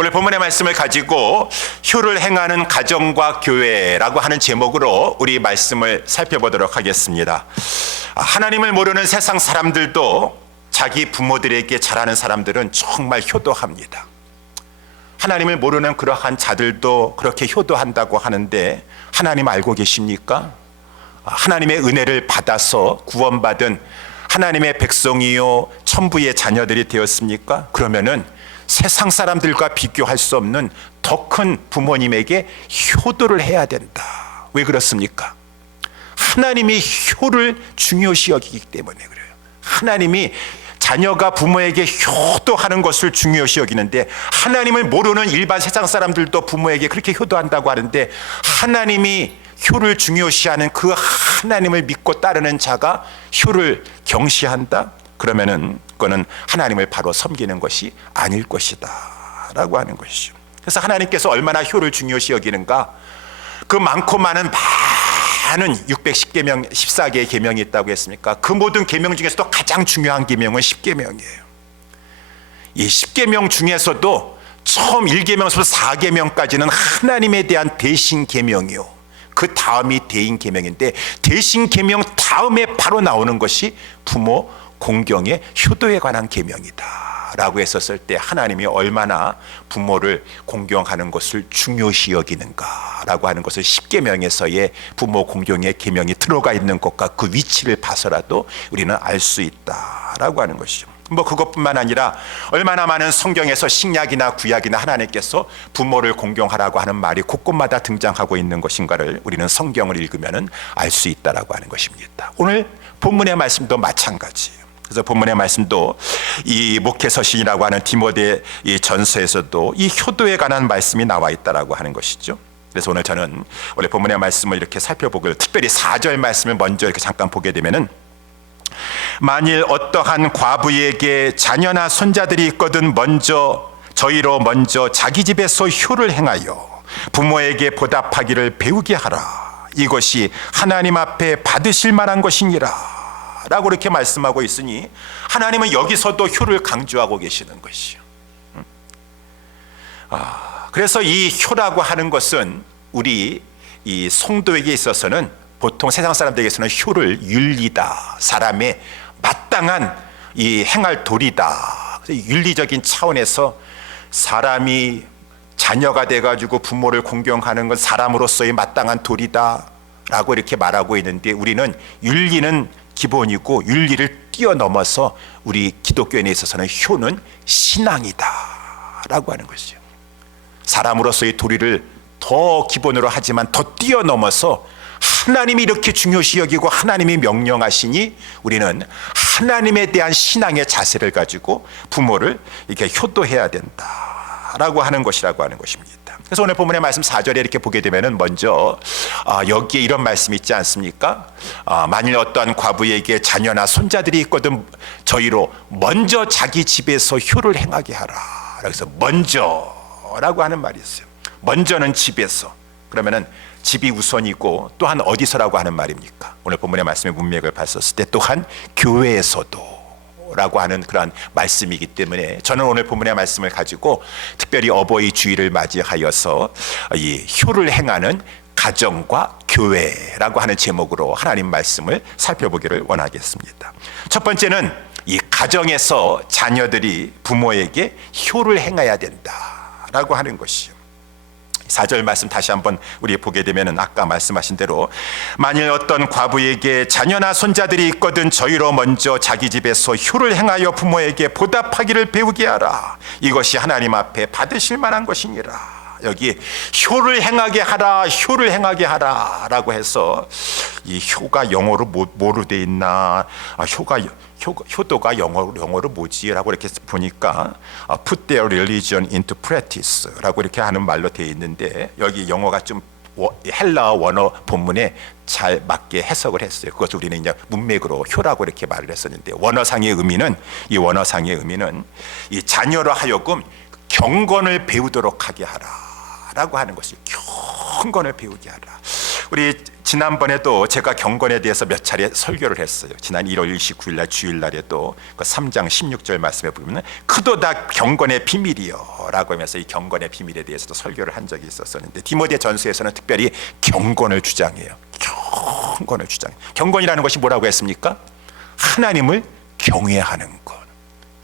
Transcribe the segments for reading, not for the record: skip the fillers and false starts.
오늘 본문의 말씀을 가지고 효를 행하는 가정과 교회라고 하는 제목으로 우리 말씀을 살펴보도록 하겠습니다. 하나님을 모르는 세상 사람들도 자기 부모들에게 잘하는 사람들은 정말 효도합니다. 하나님을 모르는 그러한 자들도 그렇게 효도한다고 하는데 하나님 알고 계십니까? 하나님의 은혜를 받아서 구원받은 하나님의 백성이요 천부의 자녀들이 되었습니까? 그러면은 세상 사람들과 비교할 수 없는 더 큰 부모님에게 효도를 해야 된다. 왜 그렇습니까? 하나님이 효를 중요시 여기기 때문에 그래요. 하나님이 자녀가 부모에게 효도하는 것을 중요시 여기는데 하나님을 모르는 일반 세상 사람들도 부모에게 그렇게 효도한다고 하는데 하나님이 효를 중요시하는 그 하나님을 믿고 따르는 자가 효를 경시한다? 그러면은 그거는 하나님을 바로 섬기는 것이 아닐 것이다 라고 하는 것이죠. 그래서 하나님께서 얼마나 효를 중요시 여기는가, 그 많고 많은 610계명 14개의 계명이 있다고 했습니까? 그 모든 계명 중에서도 가장 중요한 계명은 10계명이에요. 이 10계명 중에서도 처음 1계명에서 4계명까지는 하나님에 대한 대신 계명이요, 그 다음이 대인 계명인데 대신 계명 다음에 바로 나오는 것이 부모 공경의 효도에 관한 계명이다 라고 했었을 때 하나님이 얼마나 부모를 공경하는 것을 중요시 여기는가 라고 하는 것을 10계명에서의 부모 공경의 계명이 들어가 있는 것과 그 위치를 봐서라도 우리는 알 수 있다 라고 하는 것이죠. 그것뿐만 아니라 얼마나 많은 성경에서 신약이나 구약이나 하나님께서 부모를 공경하라고 하는 말이 곳곳마다 등장하고 있는 것인가를 우리는 성경을 읽으면 알 수 있다라고 하는 것입니다. 오늘 본문의 말씀도 마찬가지예요. 그래서 본문의 말씀도 이 목회서신이라고 하는 디모데 이 전서에서도 이 효도에 관한 말씀이 나와 있다라고 하는 것이죠. 그래서 오늘 저는 원래 본문의 말씀을 이렇게 살펴보고 특별히 4절 말씀을 먼저 이렇게 잠깐 보게 되면은, 만일 어떠한 과부에게 자녀나 손자들이 있거든 저희로 먼저 자기 집에서 효를 행하여 부모에게 보답하기를 배우게 하라. 이것이 하나님 앞에 받으실 만한 것이니라 라고 이렇게 말씀하고 있으니 하나님은 여기서도 효를 강조하고 계시는 것이요. 그래서 이 효라고 하는 것은 우리 이 성도에게 있어서는 보통 세상 사람들에게서는 효를 윤리다, 사람의 마땅한 이 행할 도리다. 윤리적인 차원에서 사람이 자녀가 돼가지고 부모를 공경하는 건 사람으로서의 마땅한 도리다 라고 이렇게 말하고 있는데, 우리는 윤리는 기본이고 윤리를 뛰어넘어서 우리 기독교인에 있어서는 효는 신앙이다 라고 하는 것이죠. 사람으로서의 도리를 더 기본으로 하지만 더 뛰어넘어서 하나님이 이렇게 중요시 여기고 하나님이 명령하시니 우리는 하나님에 대한 신앙의 자세를 가지고 부모를 이렇게 효도해야 된다라고 하는 것이라고 하는 것입니다. 그래서 오늘 본문의 말씀 4절에 이렇게 보게 되면은 먼저 여기에 이런 말씀이 있지 않습니까? 만일 어떠한 과부에게 자녀나 손자들이 있거든 저희로 먼저 자기 집에서 효를 행하게 하라. 그래서 먼저라고 하는 말이 있어요. 먼저는 집에서. 그러면은 집이 우선이고 또한 어디서라고 하는 말입니까? 오늘 본문의 말씀의 문맥을 봤었을 때 또한 교회에서도 라고 하는 그런 말씀이기 때문에 저는 오늘 본문의 말씀을 가지고 특별히 어버이 주일을 맞이하여서 이 효를 행하는 가정과 교회라고 하는 제목으로 하나님 말씀을 살펴보기를 원하겠습니다. 첫 번째는 이 가정에서 자녀들이 부모에게 효를 행해야 된다라고 하는 것이요. 4절 말씀 다시 한번 우리 보게 되면 아까 말씀하신 대로, 만일 어떤 과부에게 자녀나 손자들이 있거든 저희로 먼저 자기 집에서 효를 행하여 부모에게 보답하기를 배우게 하라. 이것이 하나님 앞에 받으실 만한 것이니라. 여기 효를 행하게 하라, 효를 행하게 하라 라고 해서 이 효가 영어로 뭐로 돼 있나, 효도가 영어로 뭐지? 라고 이렇게 보니까 put their religion into practice 라고 이렇게 하는 말로 되어 있는데, 여기 영어가 좀 헬라어 원어 본문에 잘 맞게 해석을 했어요. 그것을 우리는 이제 문맥으로 효라고 이렇게 말을 했었는데, 원어상의 의미는 이 자녀로 하여금 경건을 배우도록 하게 하라 라고 하는 것이, 경건을 배우게 하라. 우리 지난번에도 제가 경건에 대해서 몇 차례 설교를 했어요. 지난 1월 29일 날 주일날에도 그 3장 16절 말씀에 보면 크도다 경건의 비밀이요 라고 하면서 이 경건의 비밀에 대해서도 설교를 한 적이 있었었는데, 디모데 전서에서는 특별히 경건을 주장해요. 경건을 주장해요. 경건이라는 것이 뭐라고 했습니까? 하나님을 경외하는 것.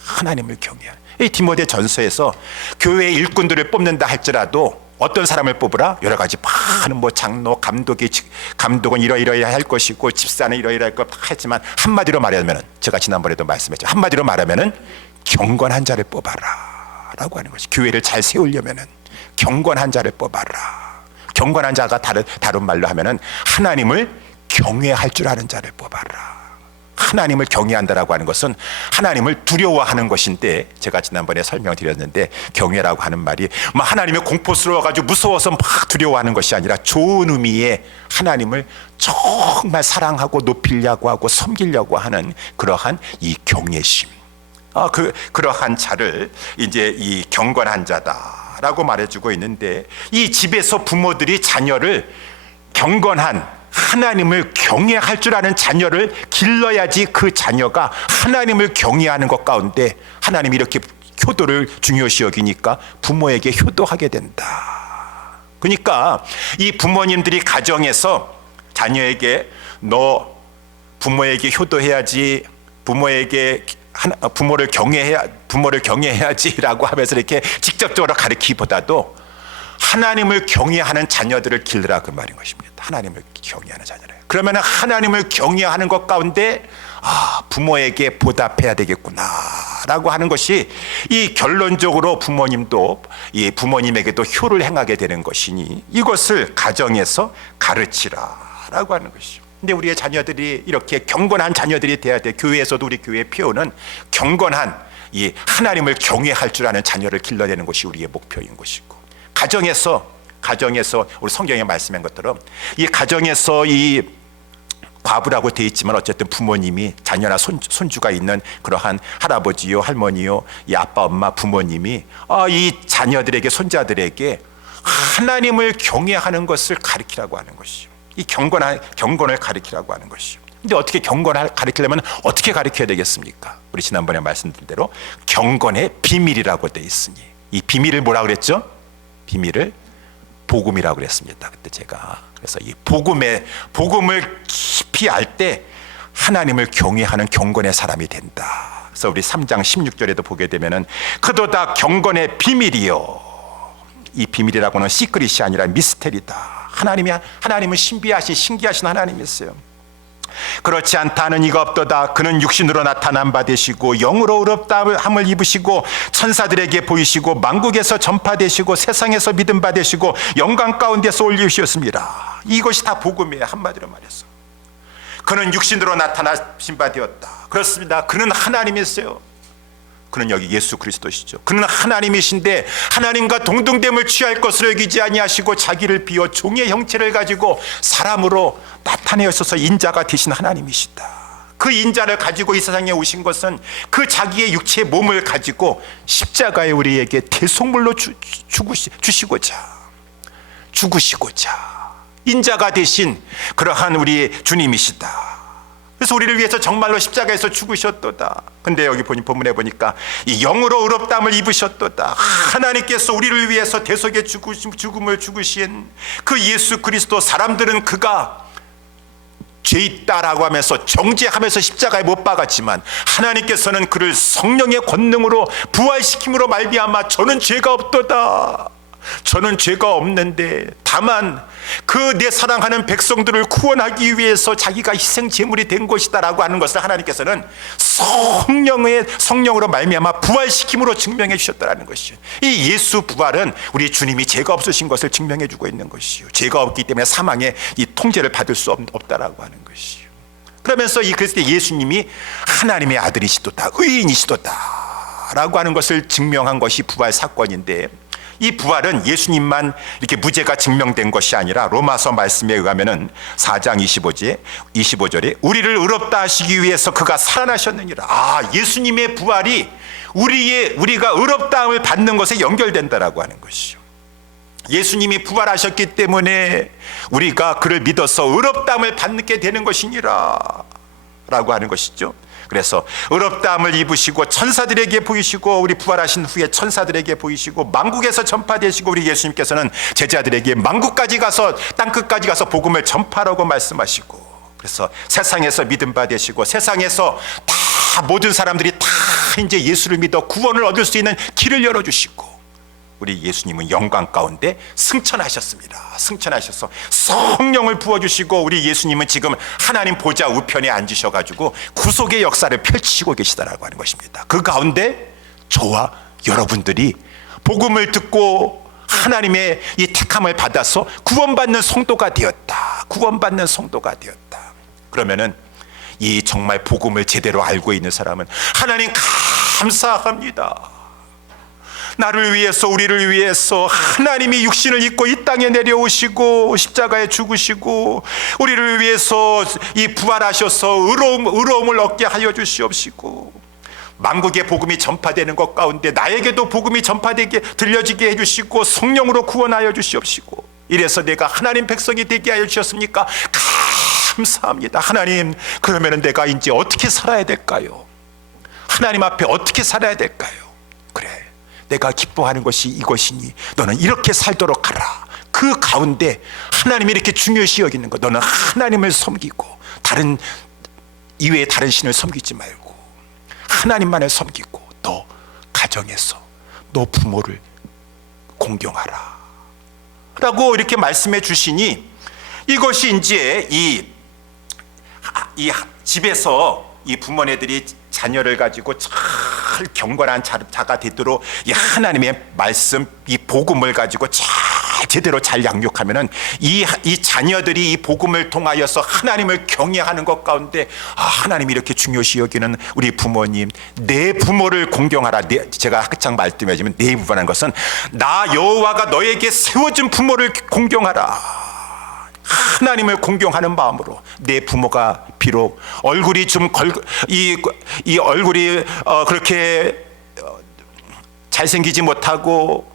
하나님을 경외하는. 이 디모데 전서에서 교회 일꾼들을 뽑는다 할지라도 어떤 사람을 뽑으라? 여러 가지 많은 장로, 감독은 이러이러해야 할 것이고 집사는 이러이러할 것 하지만 한마디로 말하면, 제가 지난번에도 말씀했죠. 한마디로 말하면은 경건한 자를 뽑아라 라고 하는 것이, 교회를 잘 세우려면은 경건한 자를 뽑아라. 경건한 자가 다른 말로 하면은 하나님을 경외할 줄 아는 자를 뽑아라. 하나님을 경외한다라고 하는 것은 하나님을 두려워하는 것인데, 제가 지난번에 설명드렸는데 경외라고 하는 말이 하나님의 공포스러워가지고 무서워서 막 두려워하는 것이 아니라 좋은 의미의 하나님을 정말 사랑하고 높이려고 하고 섬기려고 하는 그러한 이 경외심, 그러한 자를 이제 이 경건한 자다라고 말해주고 있는데, 이 집에서 부모들이 자녀를 경건한 하나님을 경외할 줄 아는 자녀를 길러야지 그 자녀가 하나님을 경외하는 것 가운데, 하나님이 이렇게 효도를 중요시 여기니까 부모에게 효도하게 된다. 그러니까 이 부모님들이 가정에서 자녀에게 너 부모에게 효도해야지, 부모를 경외해야지라고 하면서 이렇게 직접적으로 가르치기보다도 하나님을 경외하는 자녀들을 길러라, 그 말인 것입니다. 하나님을 경외하는 자녀를. 그러면 하나님을 경외하는 것 가운데 부모에게 보답해야 되겠구나라고 하는 것이, 이 결론적으로 부모님도 이 부모님에게도 효를 행하게 되는 것이니 이것을 가정에서 가르치라라고 하는 것이죠. 근데 우리의 자녀들이 이렇게 경건한 자녀들이 돼야 돼. 교회에서도 우리 교회 표어는 경건한 이 하나님을 경외할 줄 아는 자녀를 길러내는 것이 우리의 목표인 것이고, 가정에서 우리 성경에 말씀한 것처럼 이 가정에서 이 과부라고 되어 있지만 어쨌든 부모님이 자녀나 손주가 있는 그러한 할아버지요 할머니요 이 아빠 엄마 부모님이 이 자녀들에게 손자들에게 하나님을 경외하는 것을 가르치라고 하는 것이요. 이 경건을 가르치라고 하는 것이요. 근데 어떻게 경건을 가르치려면 어떻게 가르쳐야 되겠습니까? 우리 지난번에 말씀드린 대로 경건의 비밀이라고 되어 있으니, 이 비밀을 뭐라 그랬죠? 비밀을 복음이라고 그랬습니다. 그때 제가. 그래서 이 복음을 깊이 알 때 하나님을 경외하는 경건의 사람이 된다. 그래서 우리 3장 16절에도 보게 되면은 그도다 경건의 비밀이요. 이 비밀이라고는 시크릿이 아니라 미스테리다. 하나님은 신비하신 신기하신 하나님이었어요. 그렇지 않다는 이가 없도다. 그는 육신으로 나타난 바 되시고 영으로 의롭다함을 입으시고 천사들에게 보이시고 만국에서 전파되시고 세상에서 믿음 받으시고 영광 가운데서 올리셨습니다. 이것이 다 복음이에요. 한마디로 말해서 그는 육신으로 나타나신 바 되었다. 그렇습니다. 그는 하나님이었어요. 그는 여기 예수 그리스도시죠. 그는 하나님이신데 하나님과 동등됨을 취할 것으로 여기지 아니하시고 자기를 비워 종의 형체를 가지고 사람으로 나타내어서 인자가 되신 하나님이시다. 그 인자를 가지고 이 세상에 오신 것은 그 자기의 육체의 몸을 가지고 십자가에 우리에게 대속물로 죽으시고자 인자가 되신 그러한 우리 주님이시다. 그래서 우리를 위해서 정말로 십자가에서 죽으셨도다. 근데 여기 본문에 보니까 이 영으로 의롭다함을 입으셨도다. 하나님께서 우리를 위해서 대속의 죽음을 죽으신 그 예수 그리스도, 사람들은 그가 죄 있다라고 하면서 정죄하면서 십자가에 못 박았지만 하나님께서는 그를 성령의 권능으로 부활시킴으로 말미암아 저는 죄가 없도다. 저는 죄가 없는데 다만 그 내 사랑하는 백성들을 구원하기 위해서 자기가 희생 제물이 된 것이다 라고 하는 것을 하나님께서는 성령으로 말미암아 부활시킴으로 증명해 주셨다는 것이요. 이 예수 부활은 우리 주님이 죄가 없으신 것을 증명해 주고 있는 것이요. 죄가 없기 때문에 사망의 이 통제를 받을 수 없다라고 하는 것이요. 그러면서 이 그리스도 예수님이 하나님의 아들이시도다, 의인이시도다 라고 하는 것을 증명한 것이 부활 사건인데, 이 부활은 예수님만 이렇게 무죄가 증명된 것이 아니라 로마서 말씀에 의하면은 4장 25절에 우리를 의롭다 하시기 위해서 그가 살아나셨느니라. 예수님의 부활이 우리가 의롭다함을 받는 것에 연결된다라고 하는 것이죠. 예수님이 부활하셨기 때문에 우리가 그를 믿어서 의롭다함을 받게 되는 것이니라 라고 하는 것이죠. 그래서 의롭다함을 입으시고 천사들에게 보이시고, 우리 부활하신 후에 천사들에게 보이시고, 만국에서 전파되시고, 우리 예수님께서는 제자들에게 만국까지 가서, 땅끝까지 가서 복음을 전파라고 말씀하시고, 그래서 세상에서 믿음 받으시고, 세상에서 다 모든 사람들이 다 이제 예수를 믿어 구원을 얻을 수 있는 길을 열어주시고, 우리 예수님은 영광 가운데 승천하셨습니다. 승천하셔서 성령을 부어주시고, 우리 예수님은 지금 하나님 보좌 우편에 앉으셔가지고 구속의 역사를 펼치고 계시다라고 하는 것입니다. 그 가운데 저와 여러분들이 복음을 듣고 하나님의 이 택함을 받아서 구원받는 성도가 되었다. 구원받는 성도가 되었다. 그러면은 이 정말 복음을 제대로 알고 있는 사람은, 하나님 감사합니다. 나를 위해서, 우리를 위해서 하나님이 육신을 입고 이 땅에 내려오시고 십자가에 죽으시고 우리를 위해서 이 부활하셔서 의로움을 얻게 하여 주시옵시고, 만국의 복음이 전파되는 것 가운데 나에게도 복음이 전파되게 들려지게 해주시고 성령으로 구원하여 주시옵시고, 이래서 내가 하나님 백성이 되게 하여 주셨습니까? 감사합니다. 하나님, 그러면 내가 이제 어떻게 살아야 될까요? 하나님 앞에 어떻게 살아야 될까요? 그래, 내가 기뻐하는 것이 이것이니 너는 이렇게 살도록 하라. 그 가운데 하나님이 이렇게 중요시 여기는 것, 너는 하나님을 섬기고 다른 이외에 다른 신을 섬기지 말고 하나님만을 섬기고, 너 가정에서 너 부모를 공경하라 라고 이렇게 말씀해 주시니, 이것이 이제 이 집에서 이 부모네들이 자녀를 가지고 잘 경건한 자가 되도록 이 하나님의 말씀, 이 복음을 가지고 제대로 잘 양육하면은 이 자녀들이 이 복음을 통하여서 하나님을 경외하는 것 가운데, 하나님이 이렇게 중요시 여기는 우리 부모님, 내 부모를 공경하라. 제가 학창 말씀하지만 내 부모라는 것은 나 여호와가 너에게 세워준 부모를 공경하라. 하나님을 공경하는 마음으로, 내 부모가 비록 얼굴이 좀 이 얼굴이 그렇게 잘생기지 못하고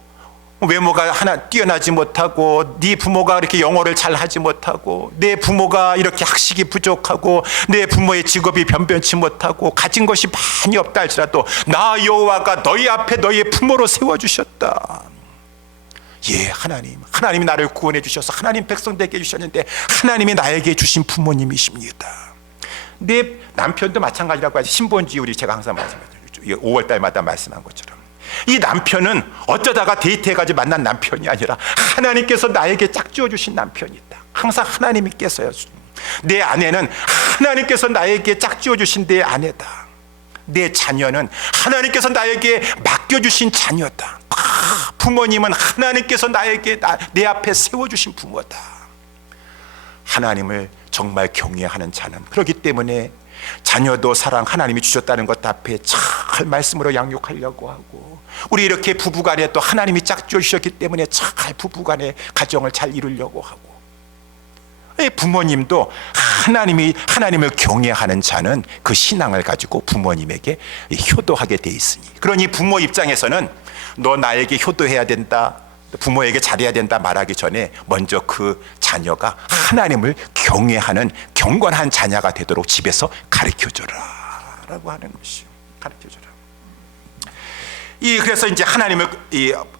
외모가 하나 뛰어나지 못하고, 네 부모가 이렇게 영어를 잘 하지 못하고, 내 부모가 이렇게 학식이 부족하고, 내 부모의 직업이 변변치 못하고 가진 것이 많이 없다 할지라도 나 여호와가 너희 앞에 너희의 부모로 세워주셨다. 예, 하나님이 나를 구원해 주셔서 하나님 백성 되게 해주셨는데, 하나님이 나에게 주신 부모님이십니다. 내 남편도 마찬가지라고 하지. 신본주의, 우리 제가 항상 말씀하죠, 5월달마다 말씀한 것처럼 이 남편은 어쩌다가 데이트해가지고 만난 남편이 아니라 하나님께서 나에게 짝지어 주신 남편이다. 항상 하나님께서요. 내 아내는 하나님께서 나에게 짝지어 주신 내 아내다. 내 자녀는 하나님께서 나에게 맡겨주신 자녀다. 부모님은 하나님께서 내 앞에 세워주신 부모다. 하나님을 정말 경외하는 자는, 그렇기 때문에 자녀도 하나님이 주셨다는 것 앞에 잘 말씀으로 양육하려고 하고, 우리 이렇게 부부간에 또 하나님이 짝지어 주셨기 때문에 잘 부부간에 가정을 잘 이루려고 하고, 부모님도 하나님을 경외하는 자는 그 신앙을 가지고 부모님에게 효도하게 돼 있으니, 그러니 부모 입장에서는 너 나에게 효도해야 된다, 부모에게 잘해야 된다 말하기 전에 먼저 그 자녀가 하나님을 경외하는 경건한 자녀가 되도록 집에서 가르쳐줘라 라고 하는 것이요. 가르쳐줘라. 그래서 이제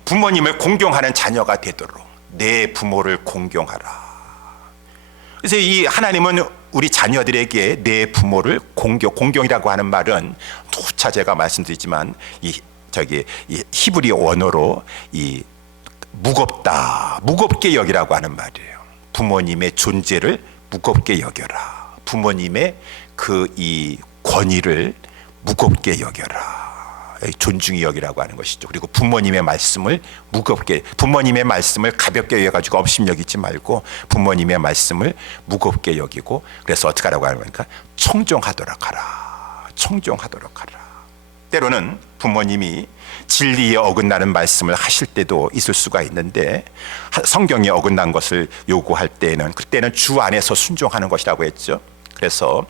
부모님을 공경하는 자녀가 되도록 내 부모를 공경하라. 그래서 이 하나님은 우리 자녀들에게 내 부모를 공경이라고 하는 말은 누차 제가 말씀드리지만 이 히브리 원어로 무겁게 여기라고 하는 말이에요. 부모님의 존재를 무겁게 여겨라. 부모님의 이 권위를 무겁게 여겨라. 존중히 여기라고 하는 것이죠. 그리고 부모님의 말씀을 가볍게 여겨가지고 업심 여기지 말고 부모님의 말씀을 무겁게 여기고, 그래서 어떻게 하라고 하니까 청종하도록 하라. 청종하도록 하라. 때로는 부모님이 진리에 어긋나는 말씀을 하실 때도 있을 수가 있는데, 성경에 어긋난 것을 요구할 때는 그때는 주 안에서 순종하는 것이라고 했죠. 그래서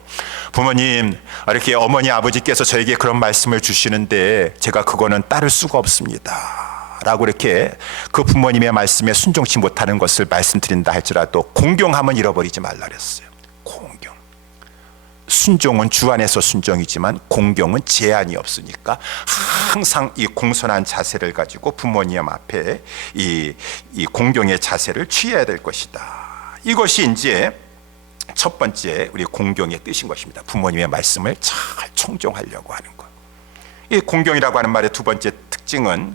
부모님, 이렇게 어머니 아버지께서 저에게 그런 말씀을 주시는데 제가 그거는 따를 수가 없습니다 라고 이렇게 그 부모님의 말씀에 순종치 못하는 것을 말씀드린다 할지라도 공경함은 잃어버리지 말라 그랬어요. 공경. 순종은 주 안에서 순종이지만 공경은 제한이 없으니까 항상 이 공손한 자세를 가지고 부모님 앞에 이 공경의 자세를 취해야 될 것이다. 이것이 이제 첫 번째 우리 공경의 뜻인 것입니다. 부모님의 말씀을 잘 청종하려고 하는 것. 이 공경이라고 하는 말의 두 번째 특징은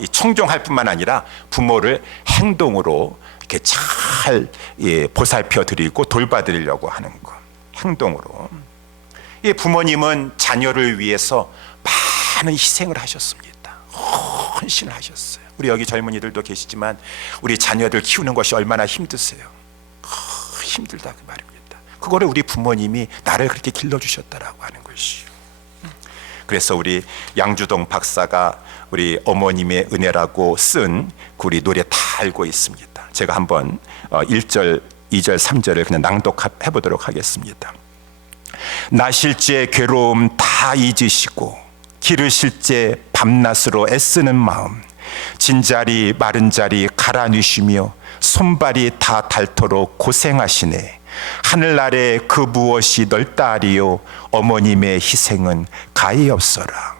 이 청종할 뿐만 아니라 부모를 행동으로 이렇게 잘 보살펴 드리고 돌봐드리려고 하는 것. 행동으로. 이 부모님은 자녀를 위해서 많은 희생을 하셨습니다. 헌신을 하셨어요. 우리 여기 젊은이들도 계시지만 우리 자녀들 키우는 것이 얼마나 힘드세요. 힘들다 그 말입니다. 그거를 우리 부모님이 나를 그렇게 길러주셨다라고 하는 것이요. 그래서 우리 양주동 박사가 우리 어머님의 은혜라고 쓴 우리 노래 다 알고 있습니다. 제가 한번 1절, 2절, 3절을 그냥 낭독해 보도록 하겠습니다. 나실 제 괴로움 다 잊으시고 기르실 제 밤낮으로 애쓰는 마음, 진자리 마른 자리 갈아 누시며 손발이 다 닳도록 고생하시네. 하늘 아래 그 무엇이 넓다 하리요. 어머님의 희생은 가히 없어라.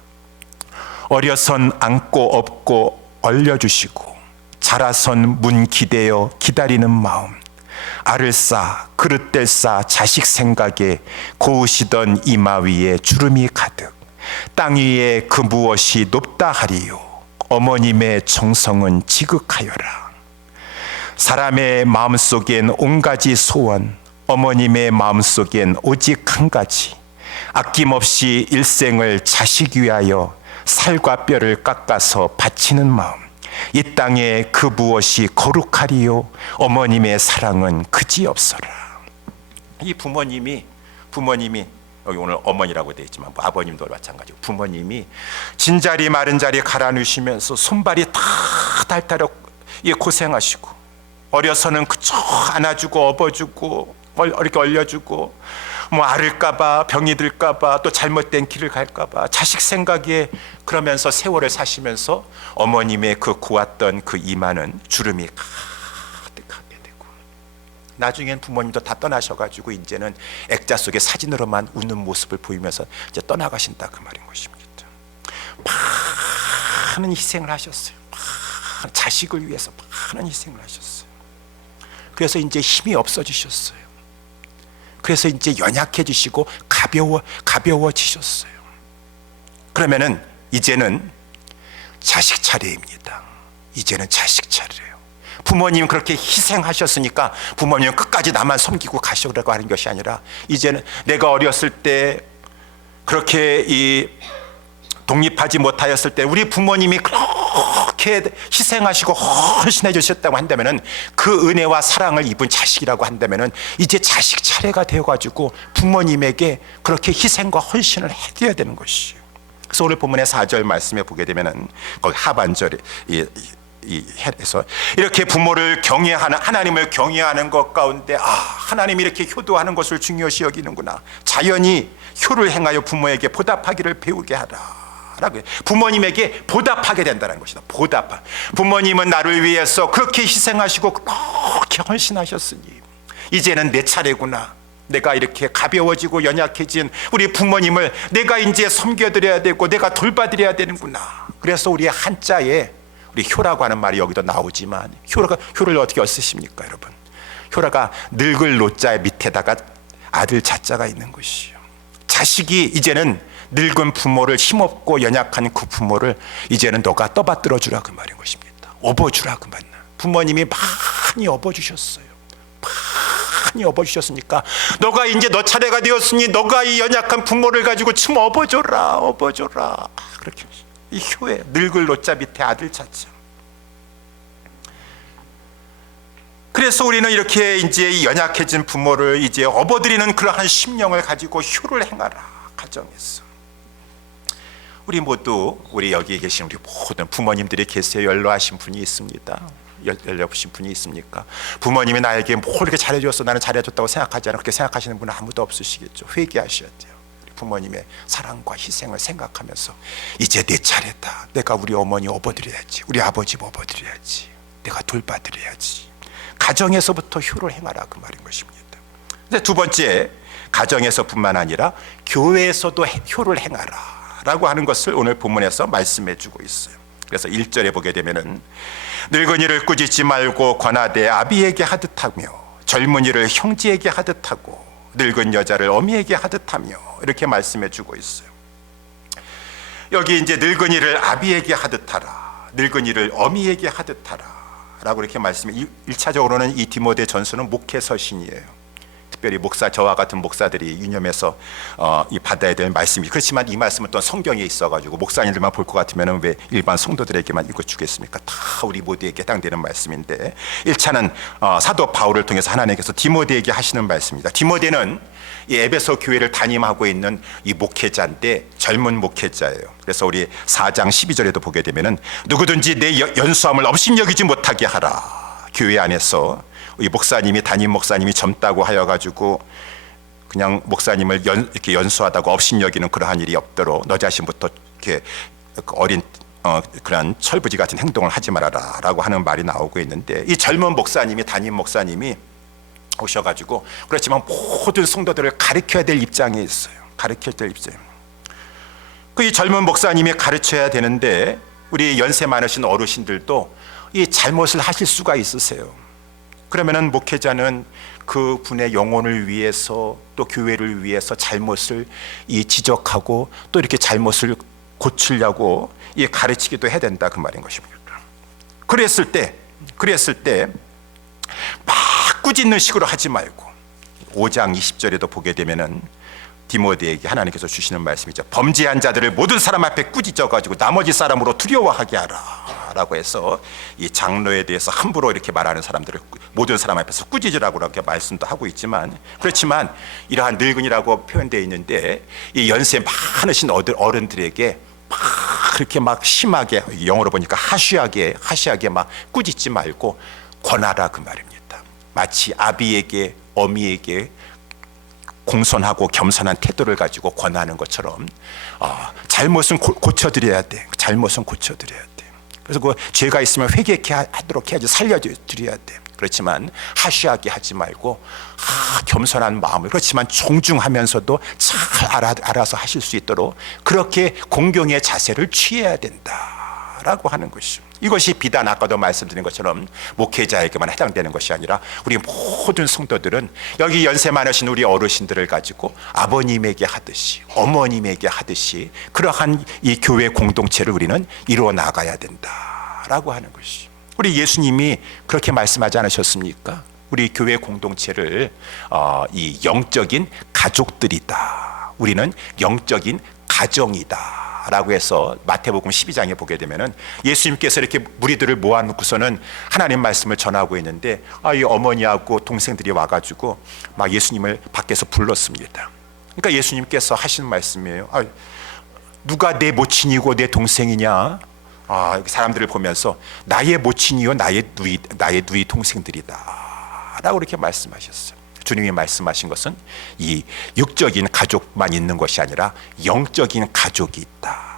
어려선 안고 업고 얼려주시고 자라선 문 기대어 기다리는 마음, 알을 싸 그릇들 싸 자식 생각에 고우시던 이마 위에 주름이 가득. 땅 위에 그 무엇이 높다 하리요. 어머님의 정성은 지극하여라. 사람의 마음속엔 온가지 소원, 어머님의 마음속엔 오직 한 가지. 아낌없이 일생을 자식 위하여 살과 뼈를 깎아서 바치는 마음. 이 땅에 그 무엇이 거룩하리요. 어머님의 사랑은 그지없어라. 이 부모님이 여기 오늘 어머니라고 되어 있지만 뭐 아버님도 마찬가지고 부모님이 진자리 마른 자리 갈아 누시면서 손발이 다 닳도록 고생하시고 어려서는 그저 안아주고 업어주고 이렇게 얼려주고 뭐 앓을까봐 병이 들까봐 또 잘못된 길을 갈까봐 자식 생각에 그러면서 세월을 사시면서 어머님의 그 고왔던 그 이마는 주름이 가득하게 되고 나중엔 부모님도 다 떠나셔가지고 이제는 액자 속에 사진으로만 웃는 모습을 보이면서 이제 떠나가신다 그 말인 것입니다. 많은 희생을 하셨어요. 자식을 위해서 많은 희생을 하셨어요. 그래서 이제 힘이 없어지셨어요. 그래서 이제 연약해지시고 가벼워지셨어요. 그러면은 이제는 자식 차례입니다. 이제는 자식 차례예요. 부모님 그렇게 희생하셨으니까 부모님은 끝까지 나만 섬기고 가시려고 하는 것이 아니라 이제는 내가 어렸을 때 그렇게 독립하지 못하였을 때 우리 부모님이 그렇게 희생하시고 헌신해 주셨다고 한다면은 그 은혜와 사랑을 입은 자식이라고 한다면은 이제 자식 차례가 되어가지고 부모님에게 그렇게 희생과 헌신을 해드려야 되는 것이에요. 그래서 오늘 본문의 4절 말씀에 보게 되면은 거기 하반절에 해서 이렇게 부모를 경외하는 하나님을 경외하는 것 가운데 하나님이 이렇게 효도하는 것을 중요시 여기는구나. 자연히 효를 행하여 부모에게 보답하기를 배우게 하라. 부모님에게 보답하게 된다는 것이다. 보답. 부모님은 나를 위해서 그렇게 희생하시고 그렇게 헌신하셨으니 이제는 내 차례구나. 내가 이렇게 가벼워지고 연약해진 우리 부모님을 내가 이제 섬겨드려야 되고 내가 돌봐드려야 되는구나. 그래서 우리 한자에 우리 효라고 하는 말이 여기도 나오지만 효를 어떻게 쓰십니까 여러분? 효라가 늙을 노자 밑에다가 아들 자자가 있는 것이요. 자식이 이제는 늙은 부모를 힘없고 연약한 그 부모를 이제는 너가 떠받들어 주라 그 말인 것입니다. 업어주라 그 말. 부모님이 많이 업어주셨어요. 많이 업어주셨으니까 너가 이제 너 차례가 되었으니 너가 이 연약한 부모를 가지고 좀 업어줘라. 그렇게 이 효에 늙을 노자 밑에 아들 자자. 그래서 우리는 이렇게 이제 이 연약해진 부모를 이제 업어드리는 그러한 심령을 가지고 효를 행하라 가정에서. 우리 모두 우리 여기에 계신 우리 모든 부모님들이 계세요. 연로하신 분이 있습니다. 연로하신 분이 있습니까? 부모님이 나에게 뭐 이렇게 잘해줬어 나는 잘해줬다고 생각하지 않아 그렇게 생각하시는 분은 아무도 없으시겠죠. 회개하셔야 돼요. 부모님의 사랑과 희생을 생각하면서 이제 내 차례다. 내가 우리 어머니 업어드려야지. 우리 아버지 업어드려야지. 내가 돌봐드려야지. 가정에서부터 효를 행하라 그 말인 것입니다. 두 번째, 가정에서뿐만 아니라 교회에서도 효를 행하라 라고 하는 것을 오늘 본문에서 말씀해 주고 있어요. 그래서 1절에 보게 되면은 늙은이를 꾸짖지 말고 권하되 아비에게 하듯하며 젊은이를 형제에게 하듯하고 늙은 여자를 어미에게 하듯하며 이렇게 말씀해 주고 있어요. 여기 이제 늙은이를 아비에게 하듯하라, 늙은이를 어미에게 하듯하라 라고 이렇게 말씀해. 1차적으로는 이 디모데 전서는 목회 서신이에요. 특별히 저와 같은 목사들이 유념해서 받아야 될 말씀이. 그렇지만 이 말씀은 또 성경에 있어가지고 목사님들만 볼 것 같으면 왜 일반 성도들에게만 읽어주겠습니까? 다 우리 모두에게 해당되는 말씀인데, 1차는 사도 바울을 통해서 하나님께서 디모데에게 하시는 말씀입니다. 디모데는 이 에베소 교회를 담임하고 있는 이 목회자인데 젊은 목회자예요. 그래서 우리 4장 12절에도 보게 되면은 누구든지 내 연수함을 업신여기지 못하게 하라. 교회 안에서 이 목사님이, 담임 목사님이 젊다고 하여 가지고 그냥 목사님을 이렇게 연수하다고 업신여기는 그러한 일이 없도록 너 자신부터 이렇게 어린 그런 철부지 같은 행동을 하지 말아라라고 하는 말이 나오고 있는데, 이 젊은 목사님이, 담임 목사님이 오셔가지고 그렇지만 모든 성도들을 가르쳐야 될 입장에 있어요. 가르쳐야 될 입장. 이 젊은 목사님이 가르쳐야 되는데 우리 연세 많으신 어르신들도 이 잘못을 하실 수가 있으세요. 그러면은 목회자는 그 분의 영혼을 위해서 또 교회를 위해서 잘못을 지적하고 또 이렇게 잘못을 고치려고 가르치기도 해야 된다 그 말인 것입니다. 그랬을 때 막 꾸짖는 식으로 하지 말고 5장 20절에도 보게 되면은 디모데에게 하나님께서 주시는 말씀이죠. 범죄한 자들을 모든 사람 앞에 꾸짖어가지고 나머지 사람으로 두려워하게 하라 라고 해서 이 장로에 대해서 함부로 이렇게 말하는 사람들을 모든 사람 앞에서 꾸짖으라고 이렇게 말씀도 하고 있지만, 그렇지만 이러한 늙은이라고 표현되어 있는데 이 연세 많으신 어른들에게 막 그렇게 막 심하게, 영어로 보니까 하시하게 막 꾸짖지 말고 권하라 그 말입니다. 마치 아비에게 어미에게 공손하고 겸손한 태도를 가지고 권하는 것처럼 잘못은 고쳐드려야 돼. 잘못은 고쳐드려야 돼. 그래서 그 죄가 있으면 회개케 하도록 해야지, 살려드려야 돼. 그렇지만 하시하게 하지 말고 겸손한 마음을, 그렇지만 존중하면서도 잘 알아서 하실 수 있도록 그렇게 공경의 자세를 취해야 된다라고 하는 것이죠. 이것이 비단 아까도 말씀드린 것처럼 목회자에게만 해당되는 것이 아니라 우리 모든 성도들은 여기 연세 많으신 우리 어르신들을 가지고 아버님에게 하듯이 어머님에게 하듯이 그러한 이 교회 공동체를 우리는 이루어 나가야 된다라고 하는 것이. 우리 예수님이 그렇게 말씀하지 않으셨습니까? 우리 교회 공동체를 이 영적인 가족들이다. 우리는 영적인 가정이다 라고 해서 마태복음 12장에 보게 되면은 예수님께서 이렇게 무리들을 모아놓고서는 하나님 말씀을 전하고 있는데 이 어머니하고 동생들이 와가지고 막 예수님을 밖에서 불렀습니다. 그러니까 예수님께서 하시는 말씀이에요. 누가 내 모친이고 내 동생이냐? 사람들을 보면서 나의 모친이요 나의 누이 동생들이다 라고 이렇게 말씀하셨어요. 주님이 말씀하신 것은 이 육적인 가족만 있는 것이 아니라 영적인 가족이 있다.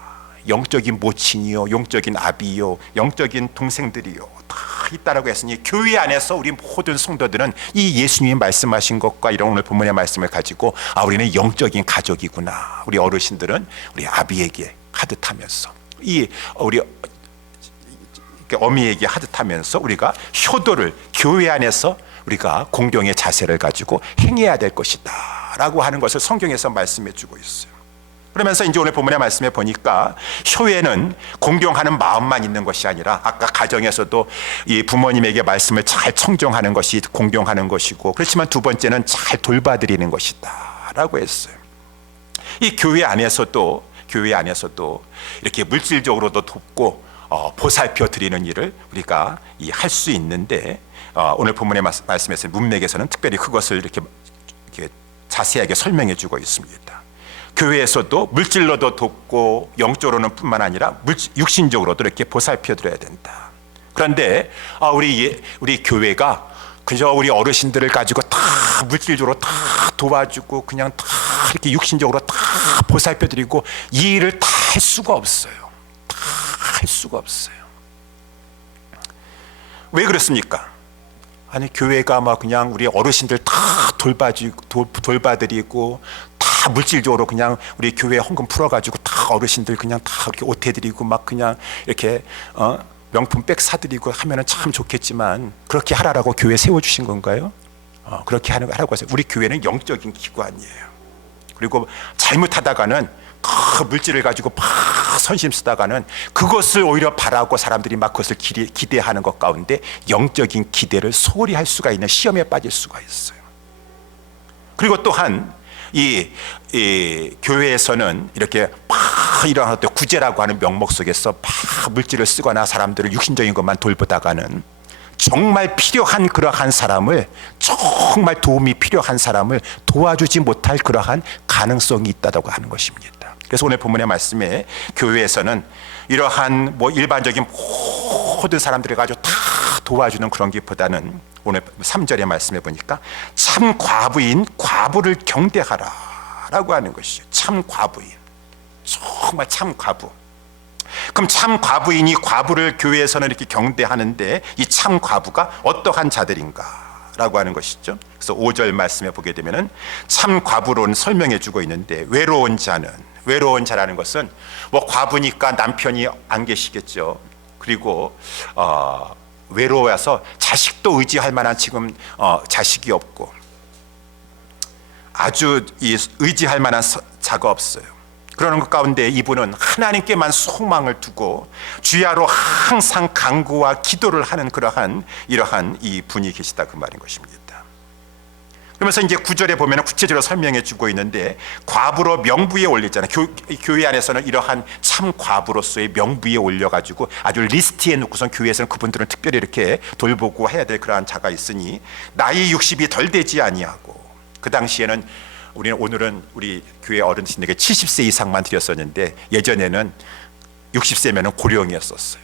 영적인 모친이요, 영적인 아비요, 영적인 동생들이요 다 있다라고 했으니 교회 안에서 우리 모든 성도들은 이 예수님이 말씀하신 것과 이런 오늘 본문의 말씀을 가지고 우리는 영적인 가족이구나. 우리 어르신들은 우리 아비에게 하듯하면서 우리 어미에게 하듯하면서 우리가 효도를 교회 안에서 우리가 공경의 자세를 가지고 행해야 될 것이다 라고 하는 것을 성경에서 말씀해 주고 있어요. 그러면서 이제 오늘 본문의 말씀에 보니까 효에는 공경하는 마음만 있는 것이 아니라 아까 가정에서도 이 부모님에게 말씀을 잘 청정하는 것이 공경하는 것이고, 그렇지만 두 번째는 잘 돌봐드리는 것이다 라고 했어요. 이 교회 안에서도 이렇게 물질적으로도 돕고 보살펴 드리는 일을 우리가 할 수 있는데, 오늘 본문의 말씀에서 문맥에서는 특별히 그것을 이렇게 자세하게 설명해 주고 있습니다. 교회에서도 물질로도 돕고 영적으로는 뿐만 아니라 육신적으로도 이렇게 보살펴 드려야 된다. 그런데 우리 교회가 그저 우리 어르신들을 가지고 다 물질적으로 다 도와주고 그냥 다 이렇게 육신적으로 다 보살펴드리고 이 일을 다 할 수가 없어요. 다 할 수가 없어요. 왜 그렇습니까? 아니 교회가 막 그냥 우리 어르신들 다 돌봐드리고 다 물질적으로 그냥 우리 교회 헌금 풀어가지고 다 어르신들 그냥 다 이렇게 옷 해드리고 막 그냥 이렇게 명품 백 사드리고 하면은 참 좋겠지만 그렇게 하라고 교회 세워주신 건가요? 그렇게 하라고 해서 우리 교회는 영적인 기관이에요. 그리고 잘못하다가는 그 물질을 가지고 막 선심 쓰다가는 그것을 오히려 바라고 사람들이 막 그것을 기대하는 것 가운데 영적인 기대를 소홀히 할 수가 있는 시험에 빠질 수가 있어요. 그리고 또한 이 교회에서는 이렇게 막 이러한 어떤 구제라고 하는 명목 속에서 막 물질을 쓰거나 사람들을 육신적인 것만 돌보다가는 정말 필요한 그러한 사람을, 정말 도움이 필요한 사람을 도와주지 못할 그러한 가능성이 있다고 하는 것입니다. 그래서 오늘 본문의 말씀에 교회에서는 이러한 뭐 일반적인 모든 사람들을 가지고 다 도와주는 그런 것보다는 오늘 3절의 말씀에 보니까 참 과부인 과부를 경대하라 라고 하는 것이죠. 참 과부인, 정말 참 과부. 그럼 참 과부인이 과부를 교회에서는 이렇게 경대하는데 이 참 과부가 어떠한 자들인가 라고 하는 것이죠. 그래서 5절 말씀에 보게 되면은 참 과부로는 설명해 주고 있는데 외로운 자라는 것은 뭐 과부니까 남편이 안 계시겠죠. 그리고 외로워서 자식도 의지할 만한 지금 자식이 없고 아주 의지할 만한 자가 없어요. 그러는 것 가운데 이분은 하나님께만 소망을 두고 주야로 항상 간구와 기도를 하는 이러한 이 분이 계시다 그 말인 것입니다. 그러면서 이제 9절에 보면 구체적으로 설명해 주고 있는데 과부로 명부에 올리잖아요. 교회 안에서는 이러한 참 과부로서의 명부에 올려가지고 아주 리스트에 놓고선 교회에서는 그분들은 특별히 이렇게 돌보고 해야 될 그러한 자가 있으니 나이 60이 덜 되지 아니하고 그 당시에는 오늘은 우리 교회 어른들에게 70세 이상만 드렸었는데 예전에는 60세면은 고령이었었어요.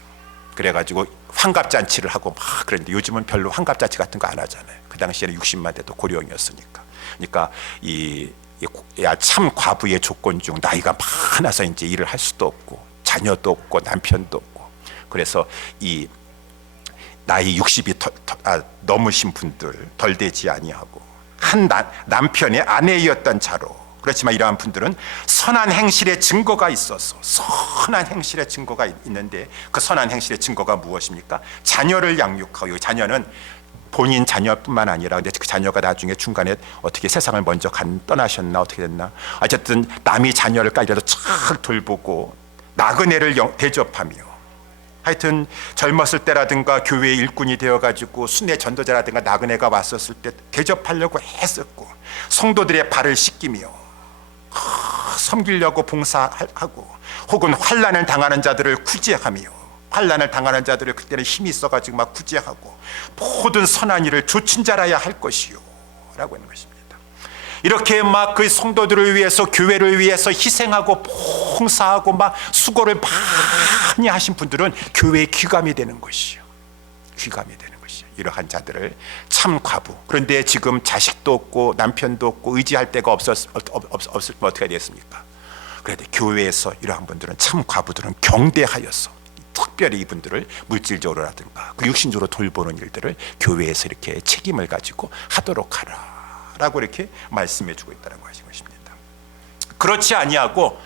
그래가지고 환갑잔치를 하고 막 그랬는데 요즘은 별로 환갑잔치 같은 거 안 하잖아요. 그 당시에는 60만 돼도 고령이었으니까. 그러니까 참 과부의 조건 중 나이가 많아서 이제 일을 할 수도 없고 자녀도 없고 남편도 없고 그래서 이 나이 60이 넘으신 분들 덜 되지 아니하고 한 남편의 아내였던 자로 그렇지만 이러한 분들은 선한 행실의 증거가 있어서 선한 행실의 증거가 있는데 그 선한 행실의 증거가 무엇입니까? 자녀를 양육하고 자녀는 본인 자녀뿐만 아니라 근데 그 자녀가 나중에 중간에 어떻게 세상을 먼저 떠나셨나 어떻게 됐나 어쨌든 남이 자녀를까지라도 잘 돌보고 나그네를 대접하며 하여튼 젊었을 때라든가 교회의 일꾼이 되어가지고 순회 전도자라든가 나그네가 왔었을 때 대접하려고 했었고 성도들의 발을 씻기며 섬기려고 봉사하고 혹은 환난을 당하는 자들을 구제하며 환난을 당하는 자들을 그때는 힘이 있어가지고 막 구제하고 모든 선한 일을 조친 자라야 할 것이요 라고 하는 것입니다. 이렇게 막 그 성도들을 위해서 교회를 위해서 희생하고 봉사하고 막 수고를 많이 하신 분들은 교회의 귀감이 되는 것이요. 귀감이 되는 것이요. 이러한 자들을 참 과부. 그런데 지금 자식도 없고 남편도 없고 의지할 데가 없으면 어떻게 되겠습니까? 그런데 교회에서 이러한 분들은 참 과부들은 경대하여서 특별히 이분들을 물질적으로라든가 그 육신적으로 돌보는 일들을 교회에서 이렇게 책임을 가지고 하도록 하라. 라고 이렇게 말씀해 주고 있다는 것입니다. 그렇지 아니하고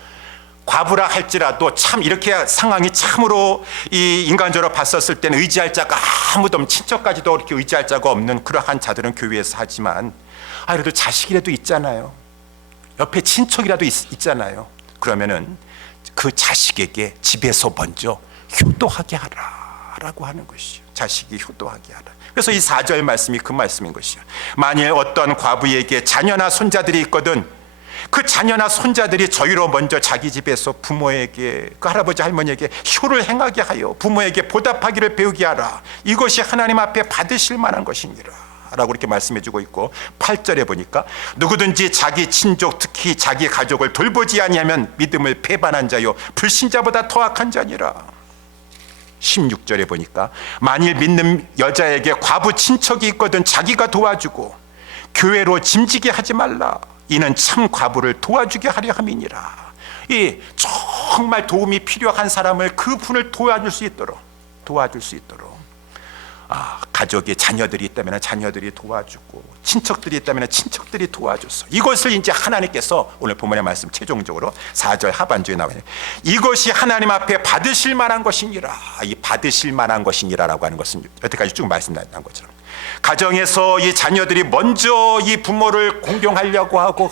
과부라 할지라도 참 이렇게 상황이 참으로 이 인간적으로 봤었을 때는 의지할 자가 아무도 없는 친척까지도 이렇게 의지할 자가 없는 그러한 자들은 교회에서 하지만 그래도 자식이라도 있잖아요. 옆에 친척이라도 있잖아요. 그러면은 그 자식에게 집에서 먼저 효도하게 하라라고 하는 것이죠. 자식이 효도하게 하라. 그래서 이 4절 말씀이 그 말씀인 것이요. 만일 어떤 과부에게 자녀나 손자들이 있거든 그 자녀나 손자들이 저희로 먼저 자기 집에서 부모에게 그 할아버지 할머니에게 효를 행하게 하여 부모에게 보답하기를 배우게 하라. 이것이 하나님 앞에 받으실 만한 것이니라 라고 이렇게 말씀해 주고 있고 8절에 보니까 누구든지 자기 친족 특히 자기 가족을 돌보지 아니하면 믿음을 배반한 자요 불신자보다 더 악한 자니라. 16절에 보니까 만일 믿는 여자에게 과부 친척이 있거든 자기가 도와주고 교회로 짐지게 하지 말라. 이는 참 과부를 도와주게 하려 함이니라. 이 정말 도움이 필요한 사람을 그분을 도와줄 수 있도록 가족의 자녀들이 있다면 자녀들이 도와주고 친척들이 있다면 친척들이 도와줘서 이것을 이제 하나님께서 오늘 본문의 말씀 최종적으로 4절 하반주에 나와요. 이것이 하나님 앞에 받으실 만한 것이니라. 이 받으실 만한 것이니라라고 하는 것은 여태까지 쭉 말씀난 것처럼 가정에서 이 자녀들이 먼저 이 부모를 공경하려고 하고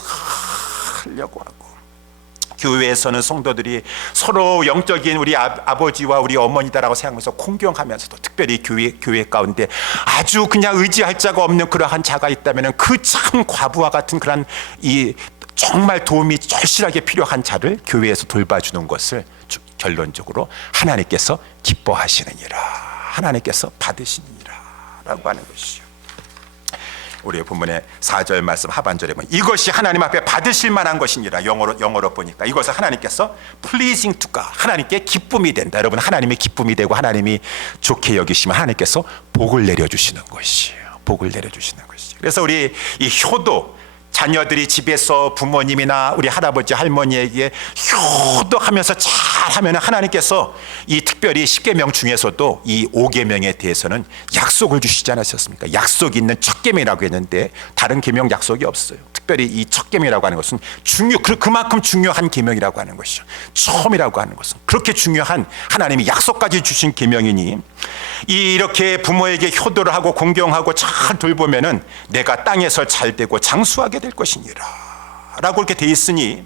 교회에서는 성도들이 서로 영적인 우리 아버지와 우리 어머니다라고 생각하면서 공경하면서도 특별히 교회 가운데 아주 그냥 의지할 자가 없는 그러한 자가 있다면 그 참 과부와 같은 그런 이 정말 도움이 절실하게 필요한 자를 교회에서 돌봐주는 것을 결론적으로 하나님께서 기뻐하시느니라. 하나님께서 받으시느니라 라고 하는 것이죠. 우리 본문의 4절 말씀 하반절에 보면 이것이 하나님 앞에 받으실 만한 것이니라. 영어로 보니까 이것은 하나님께서 pleasing to God, 하나님께 기쁨이 된다. 여러분, 하나님의 기쁨이 되고 하나님이 좋게 여기시면 하나님께서 복을 내려주시는 것이에요. 복을 내려주시는 것이에요. 그래서 우리 이 효도, 자녀들이 집에서 부모님이나 우리 할아버지 할머니에게 효도하면서 잘하면 하나님께서 이 특별히 10계명 중에서도 이 5계명에 대해서는 약속을 주시지 않으셨습니까? 약속이 있는 첫 계명이라고 했는데 다른 계명 약속이 없어요. 특별히 이 첫 계명이라고 하는 것은 그만큼 중요한 계명이라고 하는 것이죠. 처음이라고 하는 것은 그렇게 중요한 하나님이 약속까지 주신 계명이니 이렇게 부모에게 효도를 하고 공경하고 잘 돌보면은 내가 땅에서 잘 되고 장수하게 될 것이니라 라고 이렇게 돼 있으니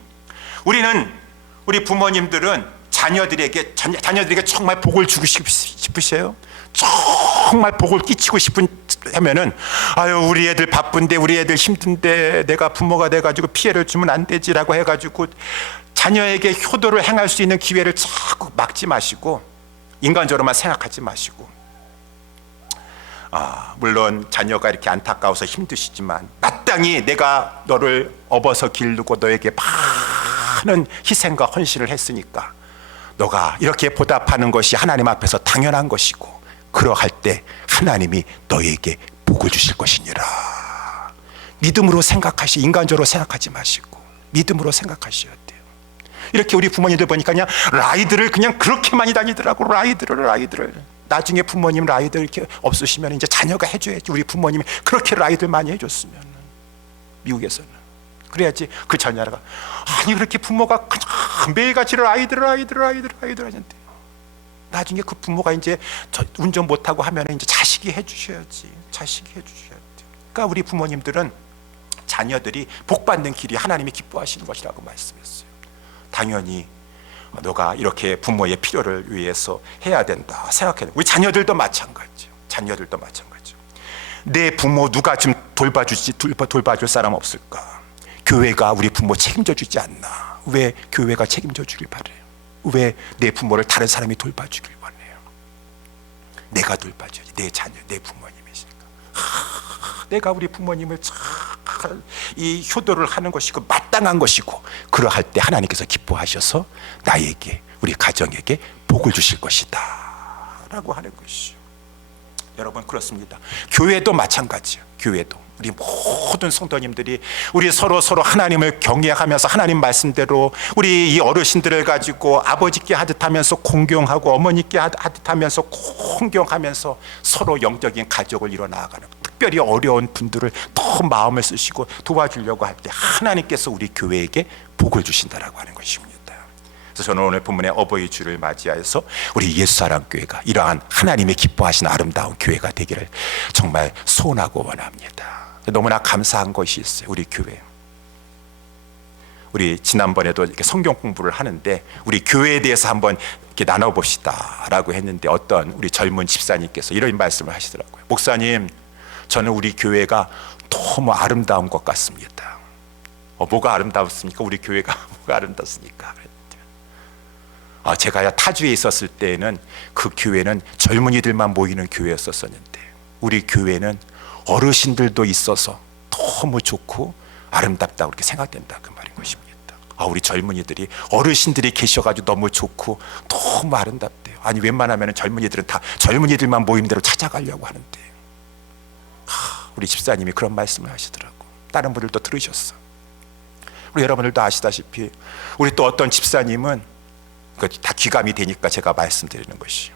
우리 부모님들은 자녀들에게 정말 복을 주고 싶으세요? 정말 복을 끼치고 싶으면은 아유, 우리 애들 바쁜데 우리 애들 힘든데 내가 부모가 돼가지고 피해를 주면 안 되지라고 해가지고 자녀에게 효도를 행할 수 있는 기회를 자꾸 막지 마시고 인간적으로만 생각하지 마시고 물론 자녀가 이렇게 안타까워서 힘드시지만 마땅히 내가 너를 업어서 기르고 너에게 많은 희생과 헌신을 했으니까 너가 이렇게 보답하는 것이 하나님 앞에서 당연한 것이고 그러할 때 하나님이 너에게 복을 주실 것이니라. 믿음으로 인간적으로 생각하지 마시고 믿음으로 생각하셔야 돼요. 이렇게 우리 부모님들 보니까 그냥 라이드를 그냥 그렇게 많이 다니더라고. 라이드를 나중에 부모님 라이드 이렇게 없으시면 이제 자녀가 해줘야지. 우리 부모님이 그렇게 라이드를 많이 해줬으면 미국에서는 그래야지 그 자녀가 아니 그렇게 부모가 그냥 매일같이 라이드를 하는데 나중에 그 부모가 이제 운전 못하고 하면 이제 자식이 해주셔야지. 그러니까 우리 부모님들은 자녀들이 복받는 길이 하나님이 기뻐하시는 것이라고 말씀했어요. 당연히 너가 이렇게 부모의 필요를 위해서 해야 된다 생각해. 우리 자녀들도 마찬가지죠. 내 부모 누가 좀 돌봐줄 사람 없을까? 교회가 우리 부모 책임져 주지 않나? 왜 교회가 책임져 주길 바래요? 왜 내 부모를 다른 사람이 돌봐주길 원해요? 내가 돌봐줘야지. 내 자녀, 내 부모님이시니까. 내가 우리 부모님을 잘 이 효도를 하는 것이고 마땅한 것이고 그러할 때 하나님께서 기뻐하셔서 나에게 우리 가정에게 복을 주실 것이다 라고 하는 것이죠. 여러분 그렇습니다. 교회도 마찬가지예요. 교회도 우리 모든 성도님들이 우리 서로 하나님을 경외하면서 하나님 말씀대로 우리 이 어르신들을 가지고 아버지께 하듯 하면서 공경하고 어머니께 하듯 하면서 공경하면서 서로 영적인 가족을 이뤄 나가는, 특별히 어려운 분들을 더 마음을 쓰시고 도와주려고 할 때 하나님께서 우리 교회에게 복을 주신다라고 하는 것입니다. 그래서 저는 오늘 본문의 어버이 주를 맞이해서 우리 예수사랑교회가 이러한 하나님의 기뻐하시는 아름다운 교회가 되기를 정말 소원하고 원합니다. 너무나 감사한 것이 있어요. 우리 교회, 우리 지난번에도 이렇게 성경 공부를 하는데 우리 교회에 대해서 한번 이렇게 나눠봅시다 라고 했는데 어떤 우리 젊은 집사님께서 이런 말씀을 하시더라고요. 목사님, 저는 우리 교회가 너무 아름다운 것 같습니다. 뭐가 아름다웠습니까? 우리 교회가 뭐가 아름답습니까? 제가 타주에 있었을 때에는 그 교회는 젊은이들만 모이는 교회였었는데 우리 교회는 어르신들도 있어서 너무 좋고 아름답다고 그렇게 생각된다, 그 말인 것입니다. 우리 젊은이들이 어르신들이 계셔가지고 너무 좋고 너무 아름답대요. 아니 웬만하면 젊은이들은 다 젊은이들만 모임대로 찾아가려고 하는데 우리 집사님이 그런 말씀을 하시더라고. 다른 분들도 들으셨어. 우리 여러분들도 아시다시피 우리 또 어떤 집사님은 다 귀감이 되니까 제가 말씀드리는 것이요.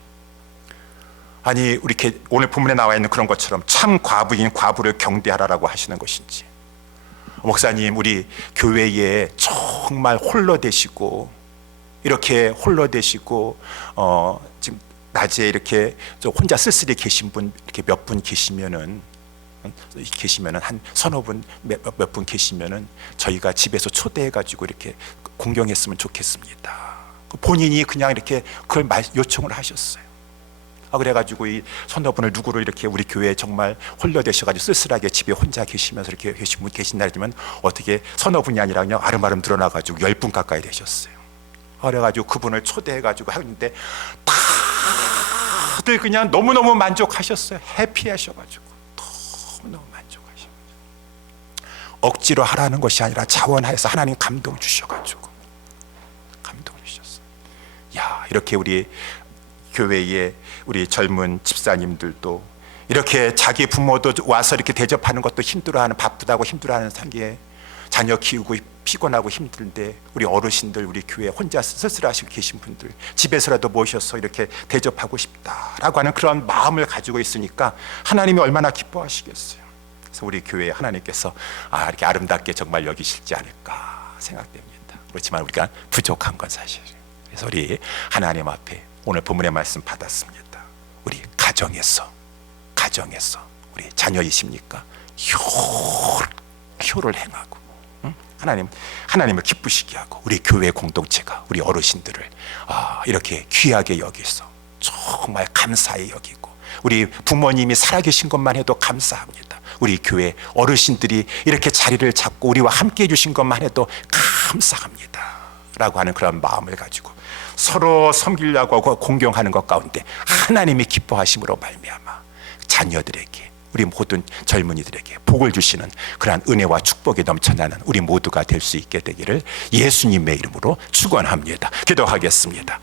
아니 우리 오늘 본문에 나와 있는 그런 것처럼 참 과부인 과부를 경대하라라고 하시는 것인지, 목사님 우리 교회에 정말 홀로 되시고 이렇게 홀로 되시고 지금 낮에 이렇게 혼자 쓸쓸히 계신 분 이렇게 몇 분 계시면은 한 서너 분 몇 분 계시면은 저희가 집에서 초대해 가지고 이렇게 공경했으면 좋겠습니다. 본인이 그냥 이렇게 그걸 요청을 하셨어요. 그래가지고 이 서너 분을 누구를 이렇게 우리 교회에 정말 홀려 되셔가지고 쓸쓸하게 집에 혼자 계시면서 이렇게 계신 분 계신 날이면 어떻게 서너 분이 아니라 그냥 아름아름 드러나가지고 10분 가까이 되셨어요. 그래가지고 그분을 초대해가지고 하는데 다들 그냥 너무너무 만족하셨어요. 해피하셔가지고 너무너무 만족하셔가지고 억지로 하라는 것이 아니라 자원하여서 하나님 감동 주셔가지고 감동을 주셨어요. 야, 이렇게 우리 교회에 우리 젊은 집사님들도 이렇게 자기 부모도 와서 이렇게 대접하는 것도 힘들어하는, 바쁘다고 힘들어하는 상기에 자녀 키우고 피곤하고 힘든데 우리 어르신들 우리 교회 혼자 쓸쓸하시고 계신 분들 집에서라도 모셔서 이렇게 대접하고 싶다라고 하는 그런 마음을 가지고 있으니까 하나님이 얼마나 기뻐하시겠어요. 그래서 우리 교회에 하나님께서 이렇게 아름답게 정말 여기실지 않을까 생각됩니다. 그렇지만 우리가 부족한 건 사실이에요. 그래서 우리 하나님 앞에 오늘 본문의 말씀 받았습니다. 우리 가정에서 우리 자녀이십니까? 효를 행하고 하나님을 기쁘시게 하고 우리 교회 공동체가 우리 어르신들을 이렇게 귀하게 여기서 정말 감사히 여기고 우리 부모님이 살아계신 것만 해도 감사합니다. 우리 교회 어르신들이 이렇게 자리를 잡고 우리와 함께 해주신 것만 해도 감사합니다 라고 하는 그런 마음을 가지고 서로 섬기려고 하고 공경하는 것 가운데 하나님이 기뻐하심으로 말미암아 자녀들에게 우리 모든 젊은이들에게 복을 주시는 그러한 은혜와 축복이 넘쳐나는 우리 모두가 될 수 있게 되기를 예수님의 이름으로 축원합니다. 기도하겠습니다.